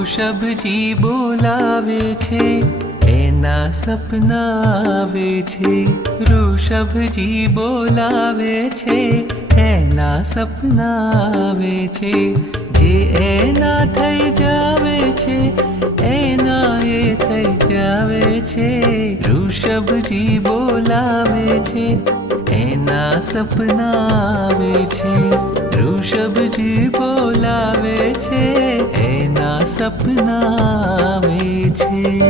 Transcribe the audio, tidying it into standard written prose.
ઋષભજી બોલાવે છે, એના સપના આવે છે. ઋષભજી બોલાવે છે, એના સપના આવે છે. જે એના થઈ જાવે છે, એના એ થઈ જાવે છે. ઋષભજી બોલાવે છે, એના સપના આવે છે. ઋષભજી બોલાવે છે, એના સપના આવે છે.